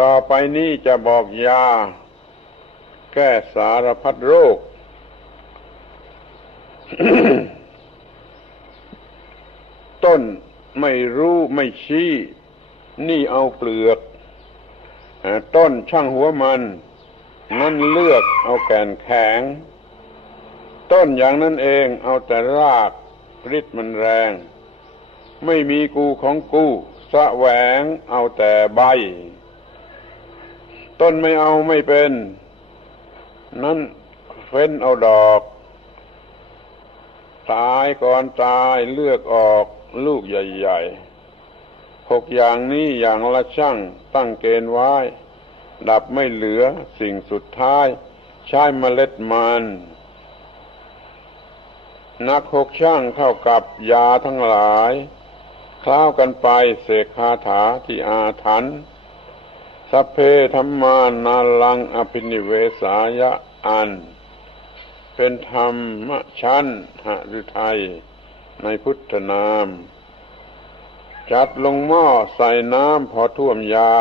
ต่อไปนี้จะบอกยา แก้สารพัดโรค ต้นไม่รู้ไม่ชี้ นี่เอาเปลือก ต้นช่างหัวมัน นั่นเลือกเอาแก่นแข็ง ต้นอย่างนั้นเองเอาแต่รากฤทธิ์มันแรง ไม่มีกูของกู สะแหวงเอาแต่ใบ ต้นไม่เอาไม่เป็น นั่นเฟ้นเอาดอกตายก่อนตายเลือกออกลูกใหญ่ๆหกอย่างนี้อย่างละช่างตั้งเกณฑ์ไว้ ดับไม่เหลือสิ่งสุดท้าย ใช้เมล็ดมัน นักหกช่างเท่ากับยาทั้งหลาย คล้าวกันไปเสกคาถาที่อาถรรพ์สัพเพธรรมานาลังอภินิเวสายะอัน เป็นธรรมชั้นหฤทัยในพุทธนาม จัดลงหม้อใส่น้ำพอท่วมยา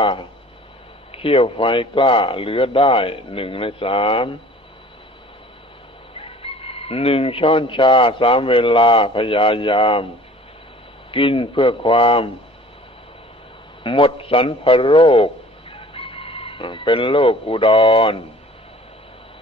เคี่ยวไฟกล้าเหลือได้หนึ่งในสามหนึ่งช้อนชาสามเวลาพยายาม กินเพื่อความ หมดสันพโรค เป็นโรคอุดร